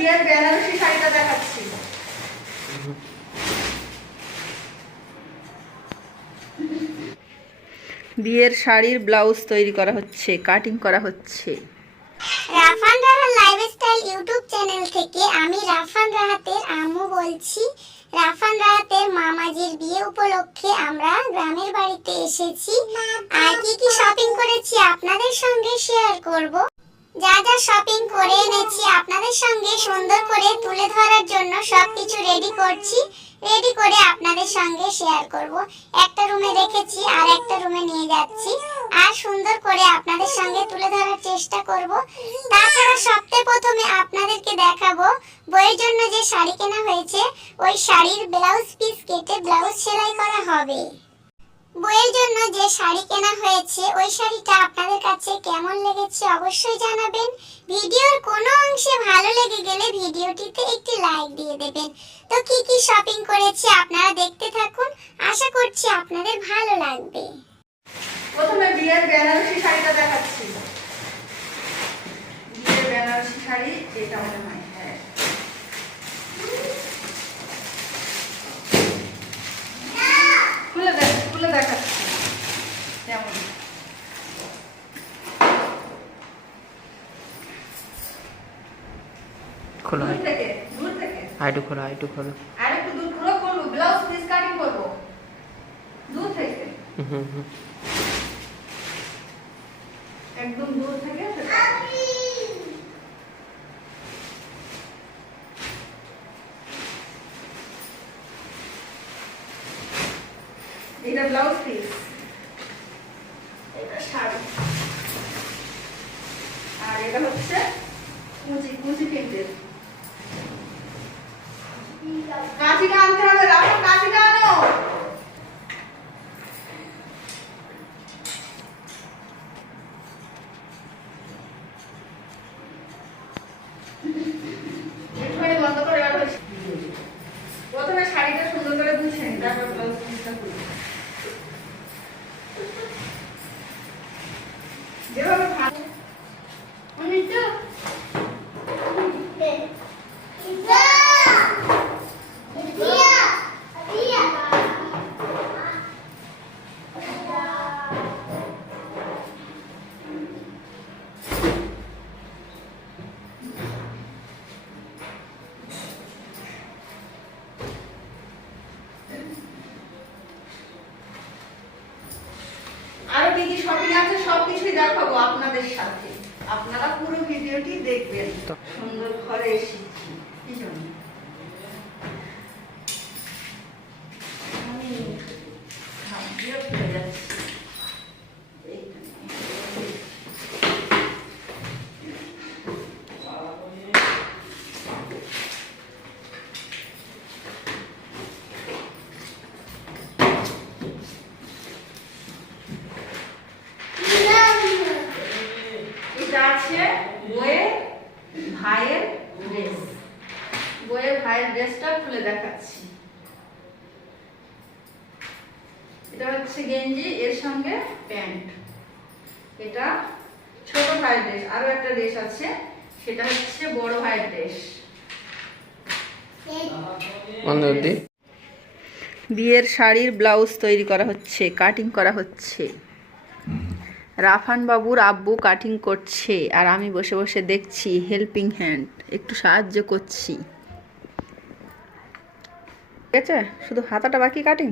বিয়ের বেনারসি শাড়িটা দেখাচ্ছি। বিয়ের শাড়ির ব্লাউজ তৈরি করা হচ্ছে কাটিং করা হচ্ছে। Rafan Rahat lifestyle YouTube channel থেকে আমি রাফান রাহাতের আম্মু বলছি। রাফান রাহাতের মামাজির বিয়ে উপলক্ষে আমরা গ্রামের বাড়িতে এসেছি। আর কি কি শপিং করেছি আপনাদের সঙ্গে শেয়ার করব? যা যা শপিং করে এনেছি আপনাদের সঙ্গে সুন্দর করে তুলে ধরার জন্য সবকিছু রেডি করছি। রেডি করে আপনাদের সঙ্গে শেয়ার করব। একটা রুমে রেখেছি, আর একটা রুমে নিয়ে যাচ্ছি। আর সুন্দর করে আপনাদের সঙ্গে তুলে ধরার চেষ্টা করব। তাছাড়া সবচেয়ে প্রথমে আপনাদেরকে দেখাবো বইয়ের জন্য যে শাড়ি কেনা হয়েছে। ওই শাড়ির ব্লাউজ পিস কেটে ব্লাউজ সেলাই করা হবে। বইয়ের জন্য যে শাড়ি কেনা হয়েছে, ওই শাড়িটা আপনাদের কাছে কেমন লেগেছে অবশ্যই জানাবেন। ভিডিওর কোনো অংশে ভালো লেগে গেলে ভিডিওটিতে একটি লাইক দিয়ে দেবেন। তো কি কি শপিং করেছি আপনারা দেখতে থাকুন। আশা করছি আপনাদের ভালো লাগবে। প্রথমে বিয়ের বেনারসি শাড়িটা দেখাচ্ছি। বিয়ের বেনারসি শাড়ি, এটা মনে হয় হ্যাঁ খুলে দেখ খুলে দেখাচ্ছি কেমন খোলো। দূর থেকে দূর থেকে। আইটু খোলো আইটু খোলো। আর একটু দূর খুলে করব ব্লাউজ পিস কাটিং দূর থেকে। হুম হুম একদম দূর থেকে। এটা ব্লাউজ পিস এটা শাড়ি। আর এটা হচ্ছে কুচি কুচি প্রিন্টের কাঁচিটা আনতে হবে রাখো কাঁচিটা আনো। প্রথমে শাড়িটা সুন্দর করে বুঝে তারপর ব্লাউজ পিসটা কি শপিং আছে সব কিছুই দেখাবো আপনাদের সাথে। আপনারা পুরো ভিডিওটি দেখবেন। সুন্দর ঘরে এসেছি কি জন্য আমি ভাবতেও ভুলে যাচ্ছি। এইটা নিয়ে। এটা আছে বইয়ের ভাইয়ের ড্রেস বইয়ের ভাইয়ের ড্রেসটা খুলে দেখাচ্ছি। এটা হচ্ছে গেঞ্জি এর সঙ্গে প্যান্ট। এটা ছোট ভাইয়ের ড্রেস আরও একটা ড্রেস আছে সেটা হচ্ছে বড় ভাইয়ের ড্রেস বিয়ের শাড়ির ব্লাউজ তৈরি করা হচ্ছে কাটিং করা হচ্ছে। রাফান বাবুর আব্বু কাটিং করছে আর আমি বসে বসে দেখছি হেল্পিং হ্যান্ড একটু সাহায্য করছি। আছে শুধু হাতাটা বাকি কাটিং